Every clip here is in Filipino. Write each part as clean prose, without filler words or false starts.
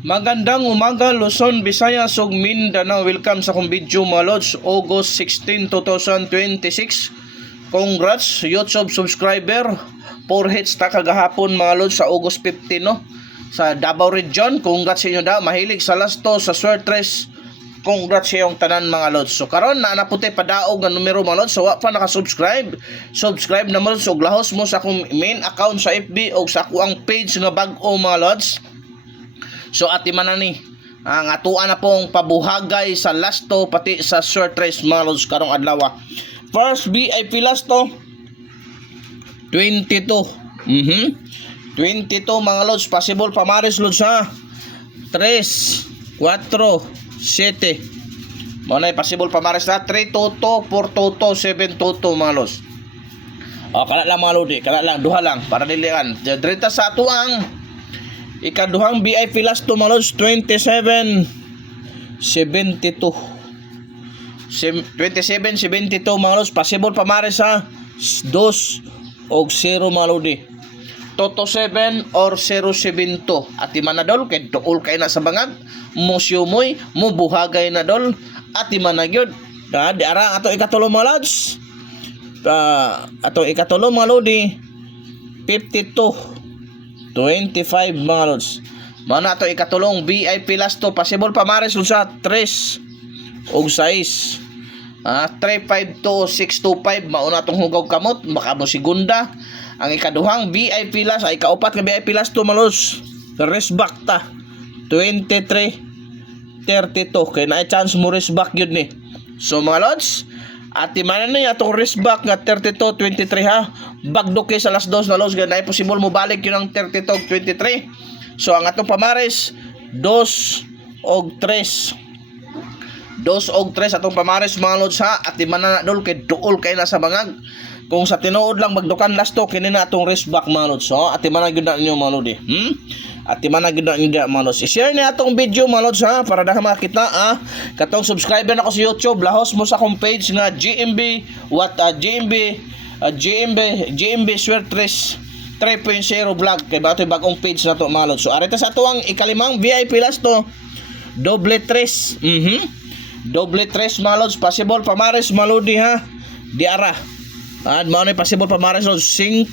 Magandang umaga Luzon, Visayas ug Mindanao. Welcome sa akong video mga lods. August 16, 2026. Congrats YouTube subscriber. 4 hits ta kagahapon mga lods sa August 15 no. Sa Davao Region. Congrats sa inyo da. Mahilig sa lasto sa Swertres. Congrats sa iyong tanan mga lods. So karon na naputi padaog nga numero mga lods. So wa pa naka-subscribe. Subscribe na mga lods ug lahos mo sa akong main account sa FB ug sa akong page nga bag-o mga lods. So ati man na ni ang atuan na pong pabuhagay sa lasto pati sa Swertres mga lods karong adlaw. First VIP lasto 22. 22 mga lods, possible pamares lods ha. 3 4 7. Mo na possible pamares na 3 toto 4 toto 7 toto mga lods. O kana lang mga lodi, kana lang duha lang para dilian. Direta sa atuang ikaduhang VIP last to mga lods 27 72 mga lods, possible pamares ha 2 og 0 mga lodi. Toto 7 or 072 ati manadol kay duol kay na sa bangag musyumoy mubuhagay na dol ati managyod di ara ato ikatulo mga lods. Ato ikatulo mga lodi 52 25 mga lods. Mana ato ikatulong VIP last to possible pamares sa 3 og 6. 352 625 mauna tong hugaw kamot baka mo segunda. Ang ikaduhang VIP last ay kaupat nga VIP last to mga lods. Resback ta 23 32 kay na chance mo resback yun ni. So mga lods ati man na atong resback nga 32-23 ha. Bagdo kay sa last 2 na lods ganay possible mo balik yun ang 32-23. So ang atong pamares 2 og 3. 2 og 3 atong pamares mga lods ha. Ati man na dol kay duol kay na sa bangag. Kung sa tinuod lang magdukan last to kini na atong resback mga lods. So ati man na gyud na inyo mga lodi. At man na gyud na inyo mga lods. I-share ni atong video mga lods ha para daghang makita katong subscriber na ko sa YouTube. Lahos mo sa akong page nga GMB Swertres 3.0 vlog kay bato bagong page na to mga lods. So arita sa atuang ikalimang VIP last to doble 3. Doble 3 mga lods, possible pamares mga lodi ha. Diara. At mao ni possible pamares lods 5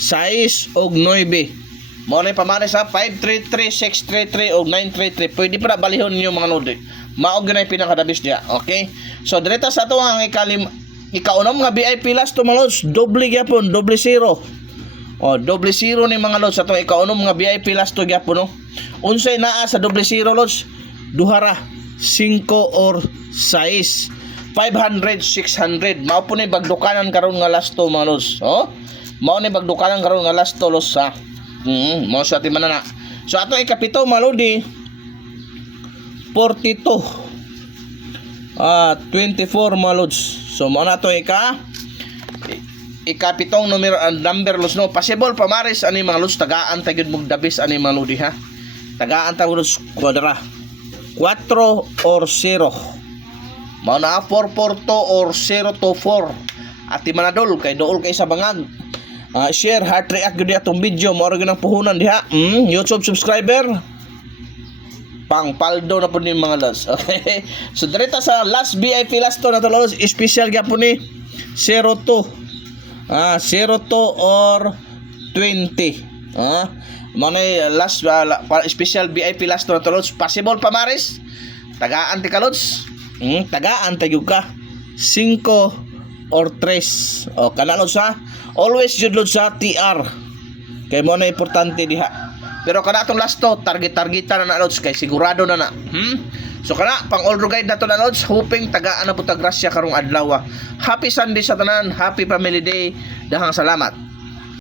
6 og 9. Mao ni pamares ha 533 633 og 933. Pwede pa balihon niyo mga lodi. Mao gyud pinakadabis dia. Okay? So direta sa ato ang ikaunom nga VIP last to mga lods, doble gyapon, doble 0. O doble 0 ni mga lods atong ikaunom nga VIP last to gyapon no. Unsay naa sa doble 0 lods? Duhara 5 or 6. 500 600. Mao po ni bagdukanan karon nga last to mga lods. Oh? Mao ni bagdukanan karon nga last to lods ha. Mao sa ati manana. So ato ikapito mga lodi 42 24 mga lods. So mao na to ikapitong number lods no. Possible pamares ani mga lods tagaan ta gyud mog dabis ani mga lodi ha. Tagaan ta lods kwadra 4 or 0. Mao na 442 or 024. Ati manadol kay dool kay sa bangag. Share, heart react gud atong video mo ra gyud ang puhunan diha. YouTube subscriber. Pangpaldo na po ni mga lods. Okay. So direta sa last VIP last to na to lods, special gyapon ni 02. 02 or 20. Mo na last special VIP last to na to lods, possible pamares. Tagaan ti ka lods. Tagaan ta gyud ka 5 or 3. O kana lods ha. Always jud lods sa TR. Kay mo na importante diha. Pero kana atong last to target-targetan na lods kay sigurado na. So kana pang all guide na to na lods, hoping tagaan na pud ta grasya karong adlaw. Happy Sunday sa tanan, happy Family Day. Dahang salamat.